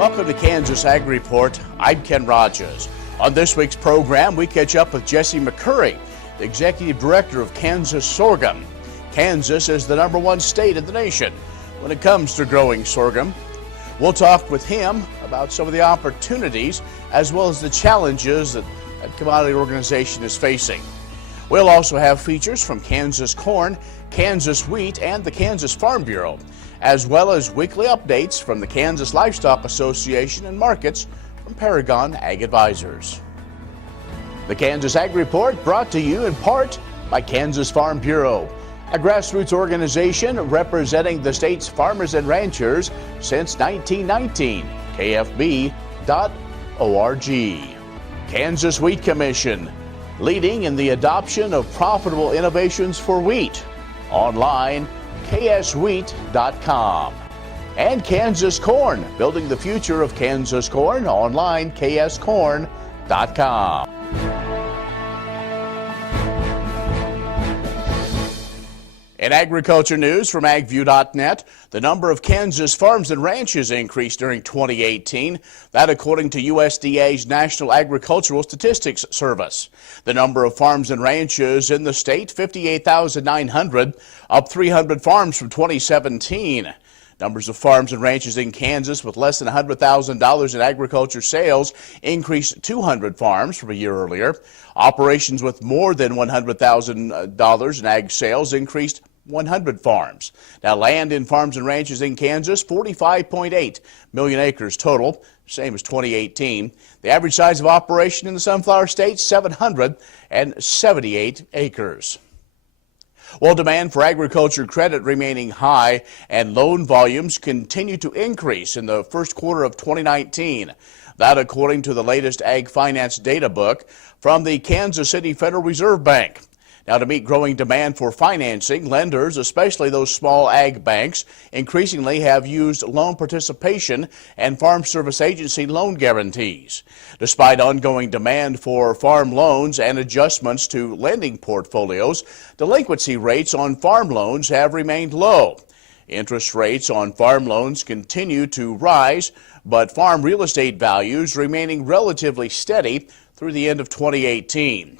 Welcome to Kansas Ag Report. I'm Ken Rogers. On this week's program, we catch up with Jesse McCurry, the Executive Director of Kansas Sorghum. Kansas is the #1 state in the nation when it comes to growing sorghum. We'll talk with him about some of the opportunities as well as the challenges that commodity organization is facing. We'll also have features from Kansas Corn, Kansas Wheat, and the Kansas Farm Bureau, as well as weekly updates from the Kansas Livestock Association and markets from Paragon Ag Advisors. The Kansas Ag Report brought to you in part by Kansas Farm Bureau, a grassroots organization representing the state's farmers and ranchers since 1919, kfb.org. Kansas Wheat Commission, leading in the adoption of profitable innovations for wheat. Online, kswheat.com. And Kansas Corn, building the future of Kansas corn. Online, kscorn.com. In agriculture news from agview.net, the number of Kansas farms and ranches increased during 2018. That according to USDA's National Agricultural Statistics Service. The number of farms and ranches in the state, 58,900, up 300 farms from 2017. Numbers of farms and ranches in Kansas with less than $100,000 in agriculture sales increased 200 farms from a year earlier. Operations with more than $100,000 in ag sales increased 100 farms. Now, land in farms and ranches in Kansas, 45.8 million acres total, same as 2018. The average size of operation in the Sunflower State, 778 acres. While demand for agriculture credit remaining high and loan volumes continue to increase in the first quarter of 2019. That according to the latest Ag Finance data book from the Kansas City Federal Reserve Bank. Now, to meet growing demand for financing, lenders, especially those small ag banks, increasingly have used loan participation and Farm Service Agency loan guarantees. Despite ongoing demand for farm loans and adjustments to lending portfolios, delinquency rates on farm loans have remained low. Interest rates on farm loans continue to rise, but farm real estate values remaining relatively steady through the end of 2018.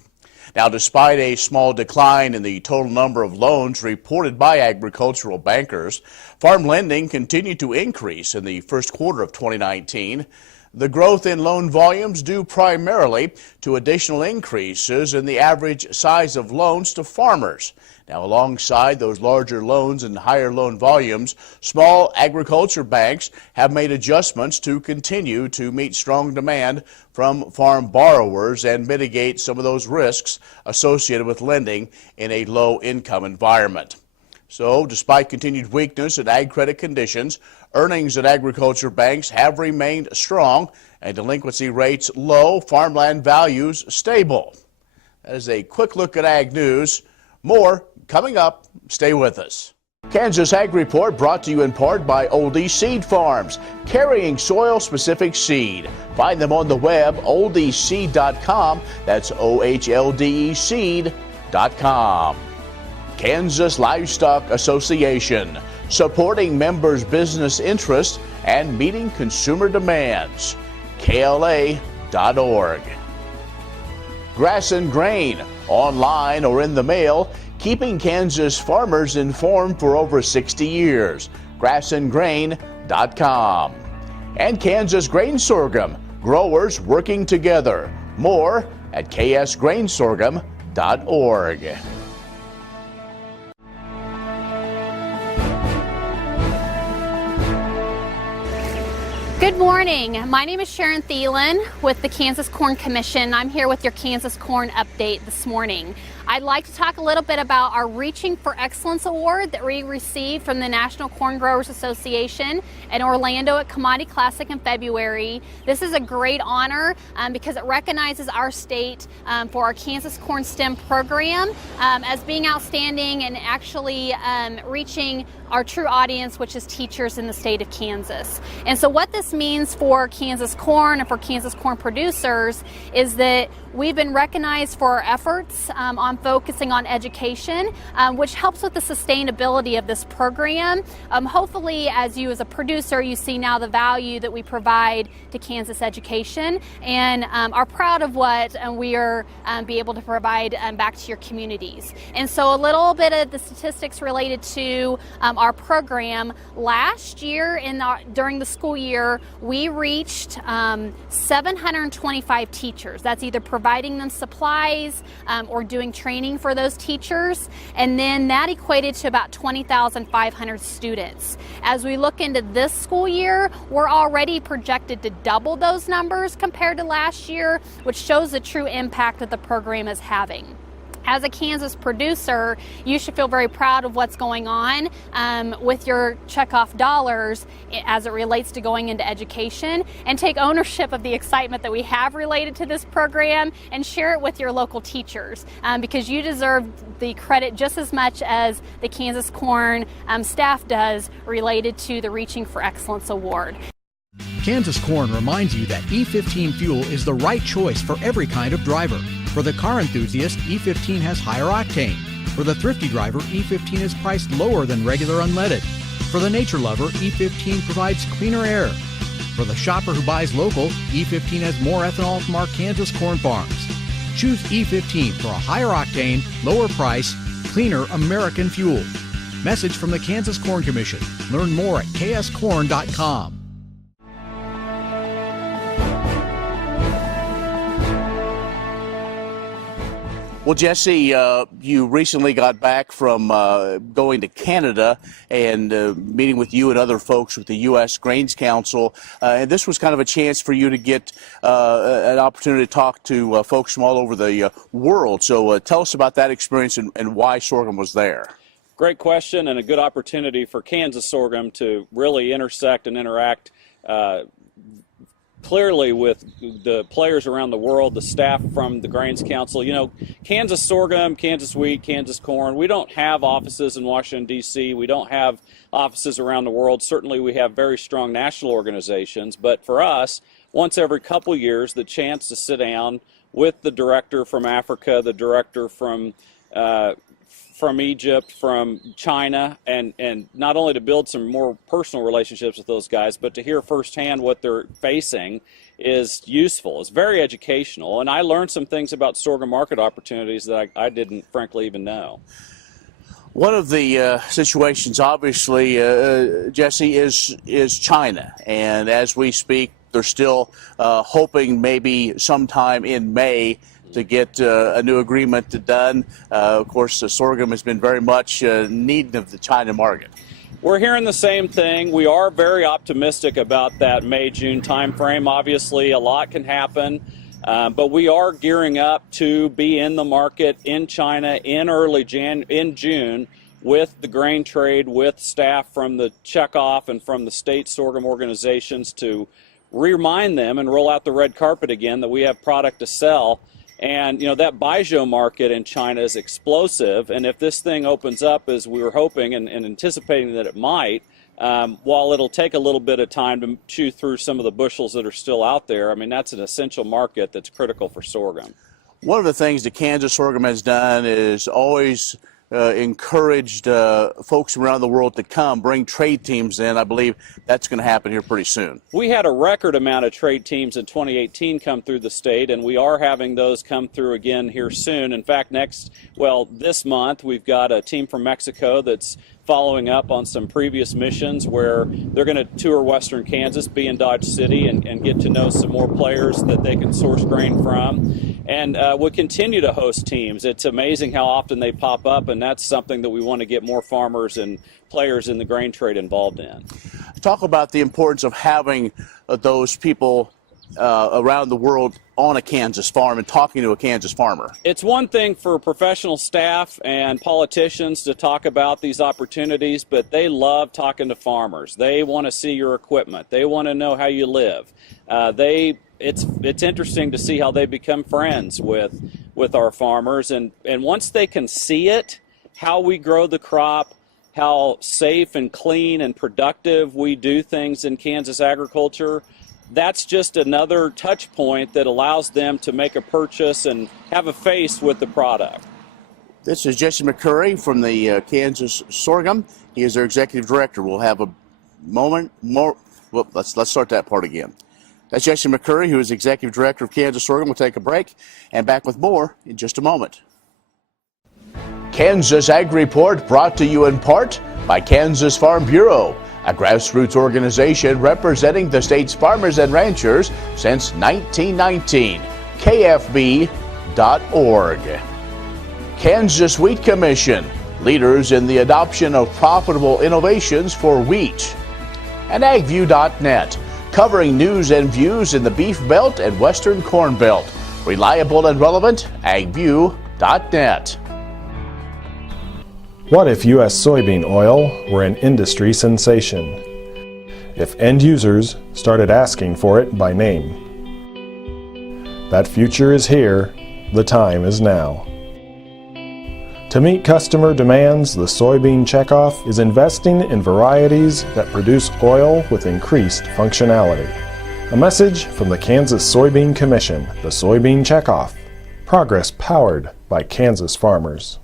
Now, despite a small decline in the total number of loans reported by agricultural bankers, farm lending continued to increase in the first quarter of 2019. The growth in loan volumes due primarily to additional increases in the average size of loans to farmers. Now, alongside those larger loans and higher loan volumes, small agriculture banks have made adjustments to continue to meet strong demand from farm borrowers and mitigate some of those risks associated with lending in a low-income environment. So, despite continued weakness in ag credit conditions, earnings at agriculture banks have remained strong and delinquency rates low, farmland values stable. That is a quick look at ag news. More coming up. Stay with us. Kansas Ag Report brought to you in part by Oldie Seed Farms, carrying soil-specific seed. Find them on the web, oldieseed.com. That's OHLDE seed.com. Kansas Livestock Association, supporting members' business interests and meeting consumer demands. KLA.org. Grass and Grain, online or in the mail, keeping Kansas farmers informed for over 60 years. grassandgrain.com. And Kansas Grain Sorghum, growers working together. More at ksgrainsorghum.org. Good morning. My name is Sharon Thielen with the Kansas Corn Commission. I'm here with your Kansas Corn update this morning. I'd like to talk a little bit about our Reaching for Excellence Award that we received from the National Corn Growers Association in Orlando at Commodity Classic in February. This is a great honor because it recognizes our state for our Kansas Corn STEM program as being outstanding and actually reaching our true audience, which is teachers in the state of Kansas. And so what this means for Kansas corn and for Kansas corn producers is that we've been recognized for our efforts on focusing on education, which helps with the sustainability of this program. Hopefully, as you as a producer, you see now the value that we provide to Kansas education, and are proud of what we are be able to provide back to your communities. And so a little bit of the statistics related to our program. Last year, during the school year, we reached 725 teachers. That's either providing them supplies or doing training for those teachers. And then that equated to about 20,500 students. As we look into this school year, we're already projected to double those numbers compared to last year, which shows the true impact that the program is having. As a Kansas producer, you should feel very proud of what's going on with your checkoff dollars as it relates to going into education, and take ownership of the excitement that we have related to this program and share it with your local teachers, because you deserve the credit just as much as the Kansas Corn staff does related to the Reaching for Excellence Award. Kansas Corn reminds you that E15 fuel is the right choice for every kind of driver. For the car enthusiast, E15 has higher octane. For the thrifty driver, E15 is priced lower than regular unleaded. For the nature lover, E15 provides cleaner air. For the shopper who buys local, E15 has more ethanol from our Kansas corn farms. Choose E15 for a higher octane, lower price, cleaner American fuel. Message from the Kansas Corn Commission. Learn more at kscorn.com. Well, Jesse, you recently got back from going to Canada and meeting with you and other folks with the U.S. Grains Council. And this was kind of a chance for you to get an opportunity to talk to folks from all over the world. So tell us about that experience and why sorghum was there. Great question, and a good opportunity for Kansas sorghum to really intersect and interact clearly with the players around the world, the staff from the Grains Council. You know, Kansas sorghum, Kansas wheat, Kansas corn, we don't have offices in Washington, D.C. We don't have offices around the world. Certainly we have very strong national organizations, but for us, once every couple years, the chance to sit down with the director from Africa, the director from Egypt, from China, and not only to build some more personal relationships with those guys, but to hear firsthand what they're facing is useful. It's very educational, and I learned some things about sorghum market opportunities that I didn't, frankly, even know. One of the situations, obviously, Jesse, is China, and as we speak, they're still hoping maybe sometime in May to get a new agreement done. Of course, sorghum has been very much needing of the China market. We're hearing the same thing. We are very optimistic about that May-June timeframe. Obviously, a lot can happen, but we are gearing up to be in the market in China in June with the grain trade, with staff from the checkoff and from the state sorghum organizations to remind them and roll out the red carpet again that we have product to sell. And, you know, that Baijiu market in China is explosive. And if this thing opens up as we were hoping and anticipating that it might, while it'll take a little bit of time to chew through some of the bushels that are still out there, I mean, that's an essential market that's critical for sorghum. One of the things that Kansas sorghum has done is always encouraged folks around the world to come, bring trade teams in. I believe that's going to happen here pretty soon. We had a record amount of trade teams in 2018 come through the state, and we are having those come through again here soon. In fact, this month, we've got a team from Mexico that's following up on some previous missions where they're going to tour western Kansas, be in Dodge City, and get to know some more players that they can source grain from. And we'll continue to host teams. It's amazing how often they pop up, and that's something that we want to get more farmers and players in the grain trade involved in. Talk about the importance of having those people around the world on a Kansas farm and talking to a Kansas farmer. It's one thing for professional staff and politicians to talk about these opportunities, but they love talking to farmers. They want to see your equipment. They want to know how you live. It's interesting to see how they become friends with our farmers, and once they can see it, how we grow the crop, how safe and clean and productive we do things in Kansas agriculture, that's just another touch point that allows them to make a purchase and have a face with the product. This is Jesse McCurry from the Kansas Sorghum. He is their executive director. We'll have a moment more. Well, let's start that part again. That's Jesse McCurry, who is executive director of Kansas Sorghum. We'll take a break and back with more in just a moment. Kansas Ag Report brought to you in part by Kansas Farm Bureau, a grassroots organization representing the state's farmers and ranchers since 1919. KFB.org. Kansas Wheat Commission, leaders in the adoption of profitable innovations for wheat. And AgView.net, covering news and views in the Beef Belt and Western Corn Belt. Reliable and relevant, AgView.net. What if U.S. soybean oil were an industry sensation? If end users started asking for it by name? That future is here, the time is now. To meet customer demands, the Soybean Checkoff is investing in varieties that produce oil with increased functionality. A message from the Kansas Soybean Commission, the Soybean Checkoff. Progress powered by Kansas farmers.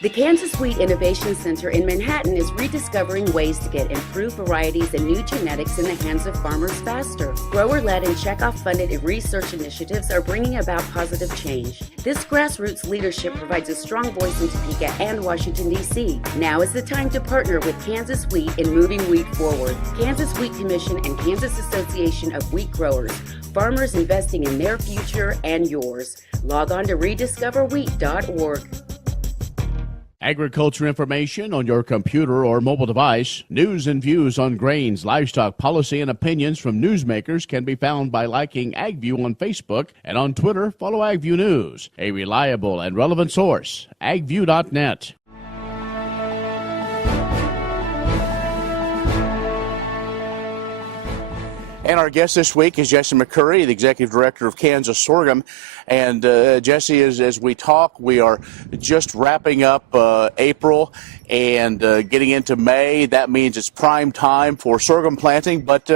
The Kansas Wheat Innovation Center in Manhattan is rediscovering ways to get improved varieties and new genetics in the hands of farmers faster. Grower-led and checkoff-funded research initiatives are bringing about positive change. This grassroots leadership provides a strong voice in Topeka and Washington, D.C. Now is the time to partner with Kansas Wheat in moving wheat forward. Kansas Wheat Commission and Kansas Association of Wheat Growers. Farmers investing in their future and yours. Log on to rediscoverwheat.org. Agriculture information on your computer or mobile device. News and views on grains, livestock, policy, and opinions from newsmakers can be found by liking AgView on Facebook, and on Twitter, follow AgView News, a reliable and relevant source. AgView.net. And our guest this week is Jesse McCurry, the Executive Director of Kansas Sorghum. And Jesse, as we talk, we are just wrapping up April and getting into May. That means it's prime time for sorghum planting. But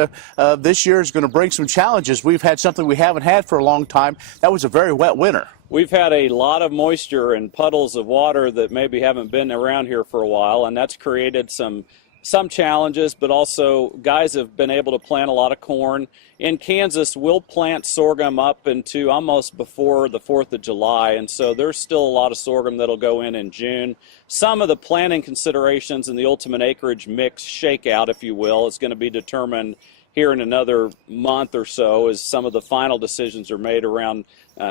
this year is going to bring some challenges. We've had something we haven't had for a long time. That was a very wet winter. We've had a lot of moisture and puddles of water that maybe haven't been around here for a while, and that's created some challenges, but also guys have been able to plant a lot of corn. In Kansas, we'll plant sorghum up into almost before the 4th of July, and so there's still a lot of sorghum that'll go in June. Some of the planting considerations and the ultimate acreage mix shakeout, if you will, is going to be determined here in another month or so as some of the final decisions are made around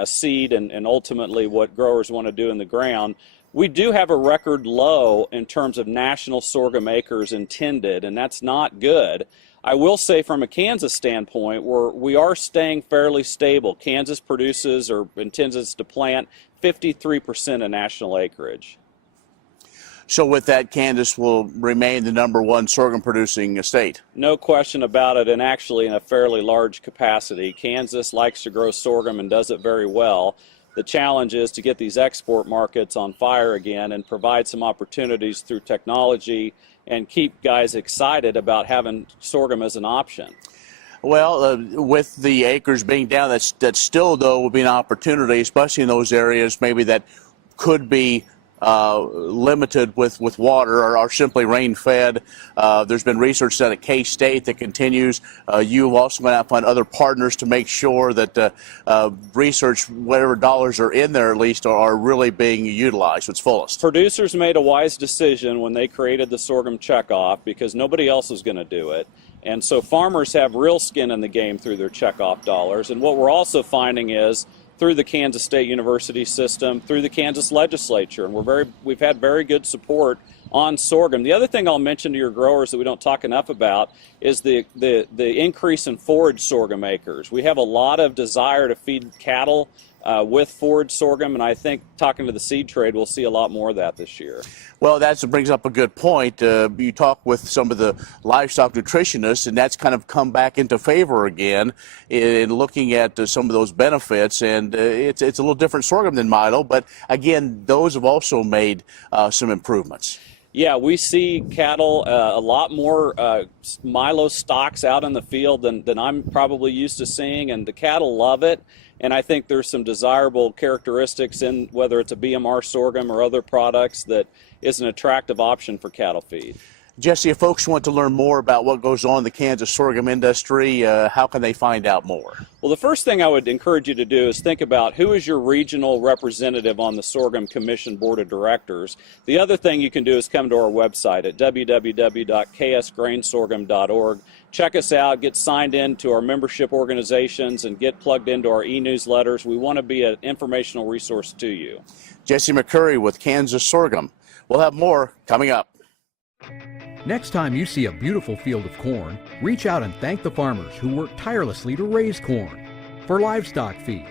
seed and ultimately what growers want to do in the ground. We do have a record low in terms of national sorghum acres intended, and that's not good. I will say from a Kansas standpoint, we are staying fairly stable. Kansas produces or intends to plant 53% of national acreage. So with that, Kansas will remain the #1 sorghum producing state. No question about it, and actually in a fairly large capacity. Kansas likes to grow sorghum and does it very well. The challenge is to get these export markets on fire again and provide some opportunities through technology and keep guys excited about having sorghum as an option. Well, with the acres being down, that still, though, will be an opportunity, especially in those areas maybe that could be limited with water or are simply rain-fed. There's been research done at K-State that continues. You've also gone out and find other partners to make sure that research, whatever dollars are in there at least, are really being utilized to its fullest. Producers made a wise decision when they created the sorghum checkoff because nobody else is going to do it. And so farmers have real skin in the game through their checkoff dollars. And what we're also finding is through the Kansas State University system, through the Kansas legislature, and we've had very good support on sorghum. The other thing I'll mention to your growers that we don't talk enough about is the increase in forage sorghum acres. We have a lot of desire to feed cattle with forage sorghum, and I think talking to the seed trade, we'll see a lot more of that this year. Well, that brings up a good point. You talk with some of the livestock nutritionists, and that's kind of come back into favor again in looking at some of those benefits. And it's a little different sorghum than milo, but again, those have also made some improvements. Yeah, we see cattle, a lot more Milo stocks out in the field than I'm probably used to seeing, and the cattle love it. And I think there's some desirable characteristics in whether it's a BMR sorghum or other products that is an attractive option for cattle feed. Jesse, if folks want to learn more about what goes on in the Kansas sorghum industry, how can they find out more? Well, the first thing I would encourage you to do is think about who is your regional representative on the Sorghum Commission Board of Directors. The other thing you can do is come to our website at www.ksgrainsorghum.org. Check us out, get signed in to our membership organizations, and get plugged into our e-newsletters. We want to be an informational resource to you. Jesse McCurry with Kansas Sorghum. We'll have more coming up. Next time you see a beautiful field of corn, reach out and thank the farmers who work tirelessly to raise corn for livestock feed,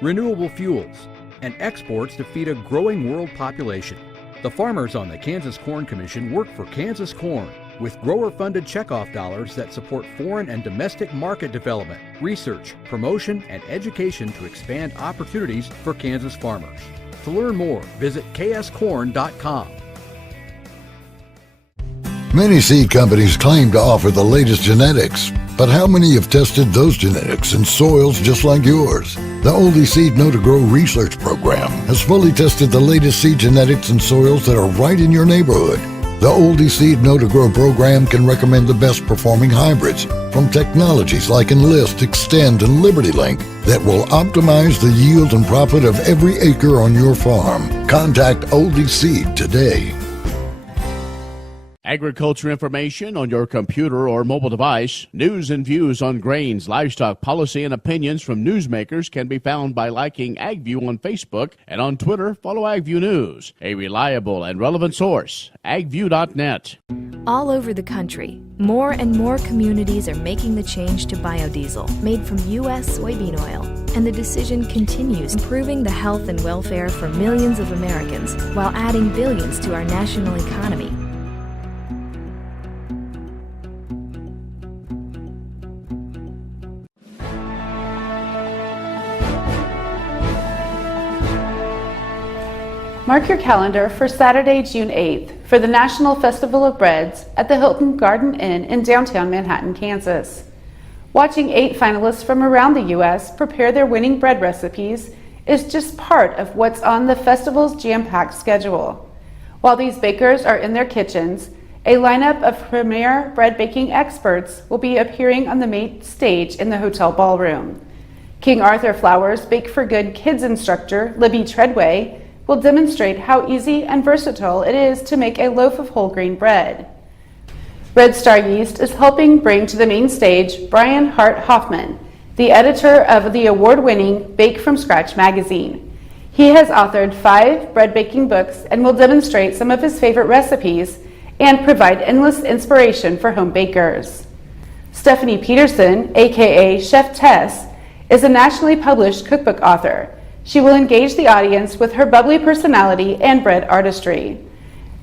renewable fuels, and exports to feed a growing world population. The farmers on the Kansas Corn Commission work for Kansas Corn with grower-funded checkoff dollars that support foreign and domestic market development, research, promotion, and education to expand opportunities for Kansas farmers. To learn more, visit kscorn.com. Many seed companies claim to offer the latest genetics, but how many have tested those genetics in soils just like yours? The Oldie Seed Know to Grow research program has fully tested the latest seed genetics in soils that are right in your neighborhood. The Oldie Seed Know to Grow program can recommend the best performing hybrids from technologies like Enlist, Extend, and LibertyLink that will optimize the yield and profit of every acre on your farm. Contact Oldie Seed today. Agriculture information on your computer or mobile device. News and views on grains, livestock, policy, and opinions from newsmakers can be found by liking AgView on Facebook, and on Twitter, follow AgView News. A reliable and relevant source, agview.net. All over the country, more and more communities are making the change to biodiesel made from U.S. soybean oil. And the decision continues, improving the health and welfare for millions of Americans while adding billions to our national economy. Mark your calendar for Saturday, June 8th for the National Festival of Breads at the Hilton Garden Inn in downtown Manhattan, Kansas. Watching 8 finalists from around the U.S. prepare their winning bread recipes is just part of what's on the festival's jam-packed schedule. While these bakers are in their kitchens, a lineup of premier bread baking experts will be appearing on the main stage in the hotel ballroom. King Arthur Flowers Bake for Good kids instructor Libby Treadway will demonstrate how easy and versatile it is to make a loaf of whole grain bread. Red Star Yeast is helping bring to the main stage Brian Hart Hoffman, the editor of the award-winning Bake from Scratch magazine. He has authored 5 bread baking books and will demonstrate some of his favorite recipes and provide endless inspiration for home bakers. Stephanie Peterson, aka Chef Tess, is a nationally published cookbook author. She will engage the audience with her bubbly personality and bread artistry.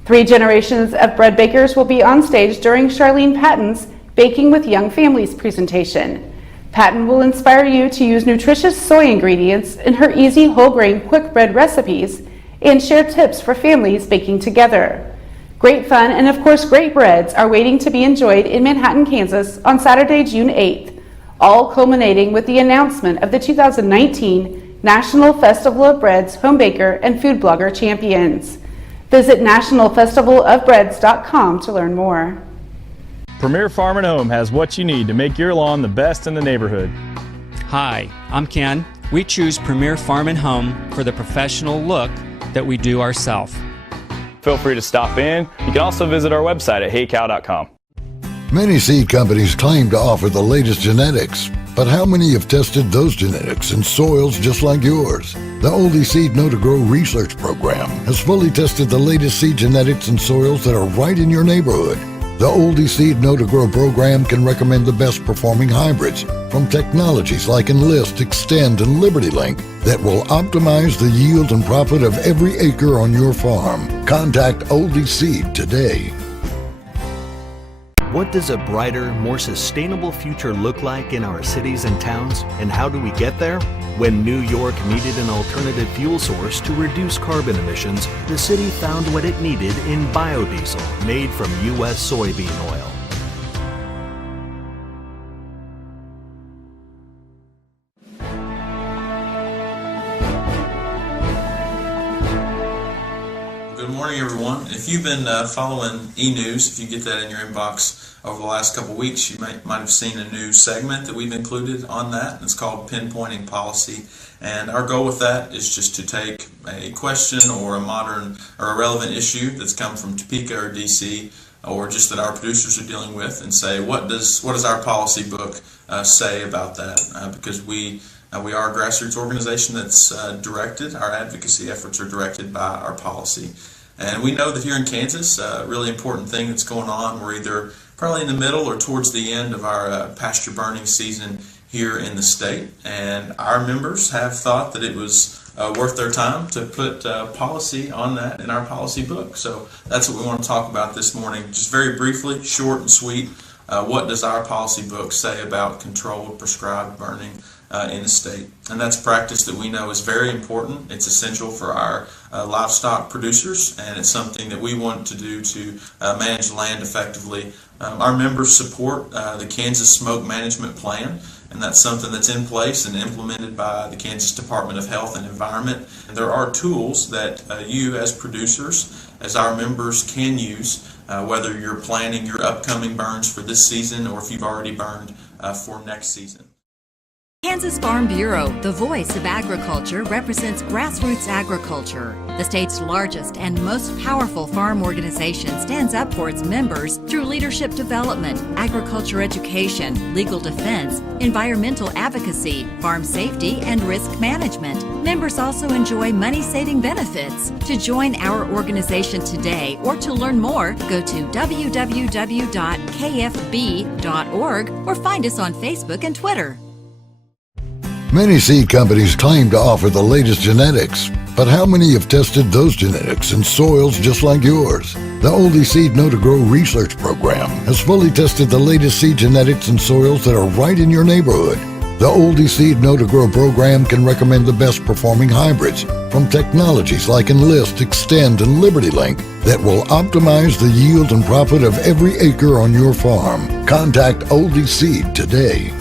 3 generations of bread bakers will be on stage during Charlene Patton's Baking with Young Families presentation. Patton will inspire you to use nutritious soy ingredients in her easy whole grain quick bread recipes and share tips for families baking together. Great fun and of course great breads are waiting to be enjoyed in Manhattan, Kansas on Saturday, June 8th, all culminating with the announcement of the 2019 National Festival of Bread's Home Baker and Food Blogger Champions. Visit nationalfestivalofbreads.com to learn more. Premier Farm and Home has what you need to make your lawn the best in the neighborhood. Hi, I'm Ken. We choose Premier Farm and Home for the professional look that we do ourselves. Feel free to stop in. You can also visit our website at heycow.com. Many seed companies claim to offer the latest genetics, but how many have tested those genetics in soils just like yours? The Oldie Seed Know to Grow research program has fully tested the latest seed genetics in soils that are right in your neighborhood. The Oldie Seed Know to Grow program can recommend the best performing hybrids from technologies like Enlist, Extend, and LibertyLink that will optimize the yield and profit of every acre on your farm. Contact Oldie Seed today. What does a brighter, more sustainable future look like in our cities and towns, and how do we get there? When New York needed an alternative fuel source to reduce carbon emissions, the city found what it needed in biodiesel made from U.S. soybean oil. Good morning, everyone. If you've been following e-news, if you get that in your inbox over the last couple of weeks, you might have seen a new segment that we've included on that. It's called Pinpointing Policy, and our goal with that is just to take a question or a modern or a relevant issue that's come from Topeka or DC, or just that our producers are dealing with, and say, what does our policy book say about that? Because we are a grassroots organization that's directed, our advocacy efforts are directed by our policy. And we know that here in Kansas, a really important thing that's going on, we're either probably in the middle or towards the end of our pasture burning season here in the state. And our members have thought that it was worth their time to put policy on that in our policy book. So that's what we want to talk about this morning. Just very briefly, short and sweet, what does our policy book say about controlled prescribed burning in the state? And that's a practice that we know is very important. It's essential for our livestock producers, and it's something that we want to do to manage land effectively. Our members support the Kansas Smoke Management Plan, and that's something that's in place and implemented by the Kansas Department of Health and Environment. And there are tools that you as producers, as our members, can use, whether you're planning your upcoming burns for this season or if you've already burned for next season. Kansas Farm Bureau, the voice of agriculture, represents grassroots agriculture. The state's largest and most powerful farm organization stands up for its members through leadership development, agriculture education, legal defense, environmental advocacy, farm safety, and risk management. Members also enjoy money-saving benefits. To join our organization today or to learn more, go to www.kfb.org or find us on Facebook and Twitter. Many seed companies claim to offer the latest genetics, but how many have tested those genetics in soils just like yours? The Oldie Seed Know to Grow research program has fully tested the latest seed genetics in soils that are right in your neighborhood. The Oldie Seed Know to Grow program can recommend the best performing hybrids from technologies like Enlist, Extend, and LibertyLink that will optimize the yield and profit of every acre on your farm. Contact Oldie Seed today.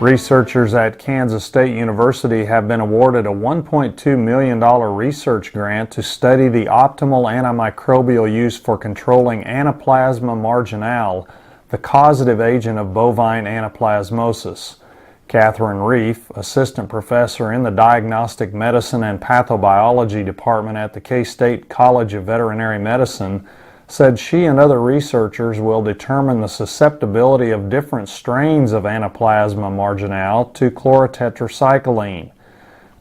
Researchers at Kansas State University have been awarded a $1.2 million research grant to study the optimal antimicrobial use for controlling Anaplasma marginale, the causative agent of bovine anaplasmosis. Catherine Reef, assistant professor in the Diagnostic Medicine and Pathobiology Department at the K-State College of Veterinary Medicine, said she and other researchers will determine the susceptibility of different strains of Anaplasma marginale to chlorotetracycline.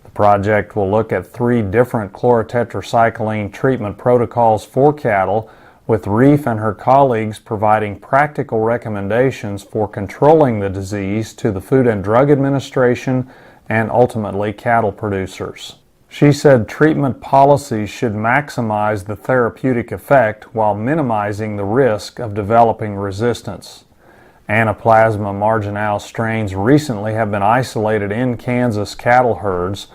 The project will look at 3 different chlorotetracycline treatment protocols for cattle, with Reef and her colleagues providing practical recommendations for controlling the disease to the Food and Drug Administration and ultimately cattle producers. She said treatment policies should maximize the therapeutic effect while minimizing the risk of developing resistance. Anaplasma marginale strains recently have been isolated in Kansas cattle herds.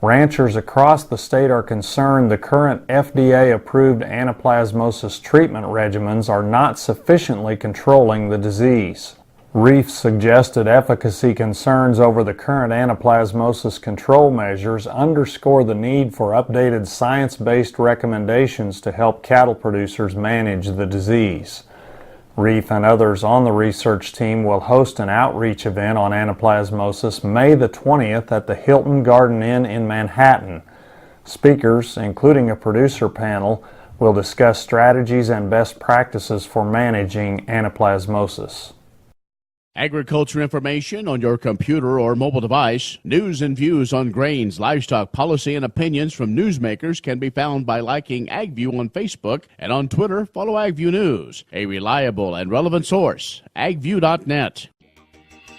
Ranchers across the state are concerned the current FDA-approved anaplasmosis treatment regimens are not sufficiently controlling the disease. Reef suggested efficacy concerns over the current anaplasmosis control measures underscore the need for updated science-based recommendations to help cattle producers manage the disease. Reef and others on the research team will host an outreach event on anaplasmosis May the 20th at the Hilton Garden Inn in Manhattan. Speakers, including a producer panel, will discuss strategies and best practices for managing anaplasmosis. Agriculture information on your computer or mobile device. News and views on grains, livestock, policy, and opinions from newsmakers can be found by liking AgView on Facebook, and on Twitter, follow AgView News, a reliable and relevant source, agview.net.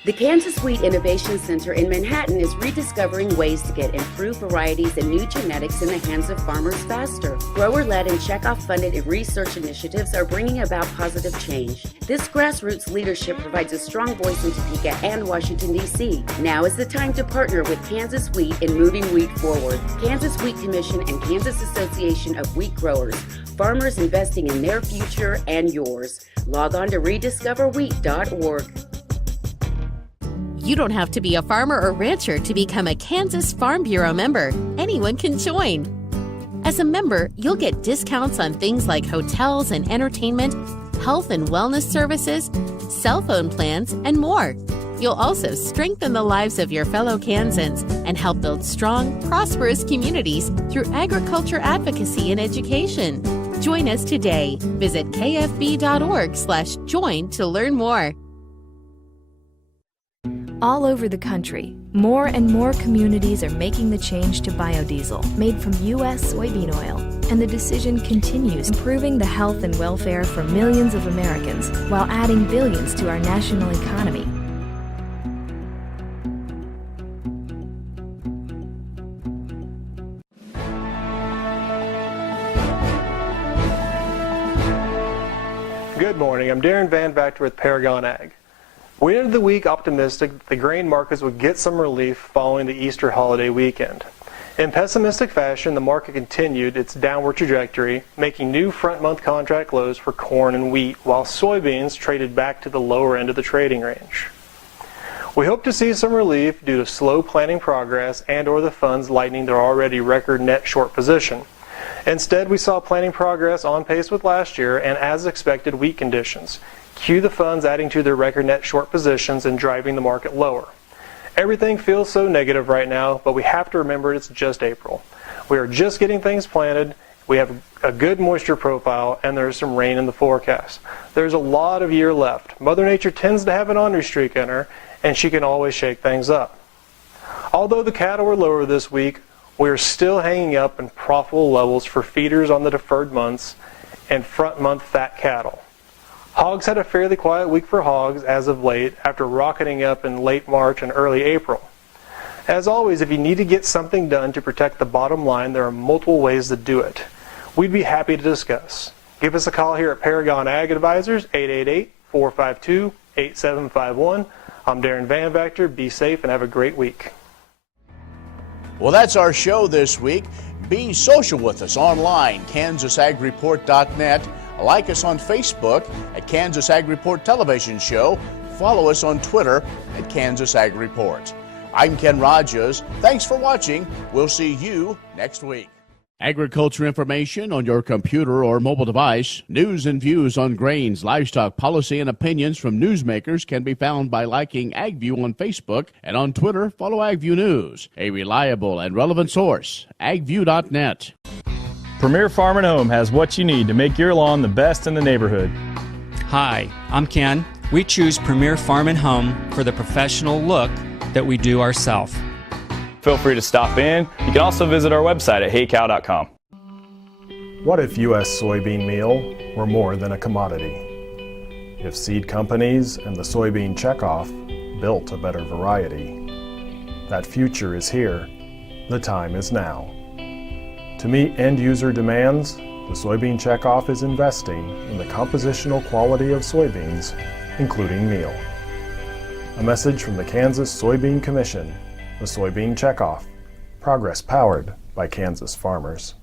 The Kansas Wheat Innovation Center in Manhattan is rediscovering ways to get improved varieties and new genetics in the hands of farmers faster. Grower-led and checkoff-funded research initiatives are bringing about positive change. This grassroots leadership provides a strong voice in Topeka and Washington, D.C. Now is the time to partner with Kansas Wheat in moving wheat forward. Kansas Wheat Commission and Kansas Association of Wheat Growers. Farmers investing in their future and yours. Log on to rediscoverwheat.org. You don't have to be a farmer or rancher to become a Kansas Farm Bureau member. Anyone can join. As a member, you'll get discounts on things like hotels and entertainment, health and wellness services, cell phone plans, and more. You'll also strengthen the lives of your fellow Kansans and help build strong, prosperous communities through agriculture advocacy and education. Join us today. Visit kfb.org/join to learn more. All over the country, more and more communities are making the change to biodiesel, made from U.S. soybean oil. And the decision continues, improving the health and welfare for millions of Americans while adding billions to our national economy. Good morning, I'm Darren Van Vactor with Paragon Ag. We entered the week optimistic that the grain markets would get some relief following the Easter holiday weekend. In pessimistic fashion, the market continued its downward trajectory, making new front-month contract lows for corn and wheat, while soybeans traded back to the lower end of the trading range. We hope to see some relief due to slow planning progress and/or the funds lightening their already record net short position. Instead, we saw planning progress on pace with last year and, as expected, wheat conditions. Cue the funds adding to their record net short positions and driving the market lower. Everything feels so negative right now, but we have to remember it's just April. We are just getting things planted, we have a good moisture profile, and there is some rain in the forecast. There's a lot of year left. Mother Nature tends to have an ornery streak in her, and she can always shake things up. Although the cattle were lower this week, we are still hanging up in profitable levels for feeders on the deferred months and front month fat cattle. Hogs had a fairly quiet week for hogs as of late after rocketing up in late March and early April. As always, if you need to get something done to protect the bottom line, there are multiple ways to do it. We'd be happy to discuss. Give us a call here at Paragon Ag Advisors, 888-452-8751. I'm Darren Van Vactor. Be safe and have a great week. Well, that's our show this week. Be social with us online, KansasAgReport.net. Like us on Facebook at Kansas Ag Report Television Show. Follow us on Twitter at Kansas Ag Report. I'm Ken Rogers. Thanks for watching. We'll see you next week. Agriculture information on your computer or mobile device. News and views on grains, livestock, policy, and opinions from newsmakers can be found by liking AgView on Facebook, and on Twitter, follow AgView News, a reliable and relevant source, agview.net. Premier Farm and Home has what you need to make your lawn the best in the neighborhood. Hi, I'm Ken. We choose Premier Farm and Home for the professional look that we do ourselves. Feel free to stop in. You can also visit our website at heycow.com. What if U.S. soybean meal were more than a commodity? If seed companies and the soybean checkoff built a better variety? That future is here. The time is now. To meet end-user demands, the Soybean Checkoff is investing in the compositional quality of soybeans, including meal. A message from the Kansas Soybean Commission, the Soybean Checkoff, progress powered by Kansas farmers.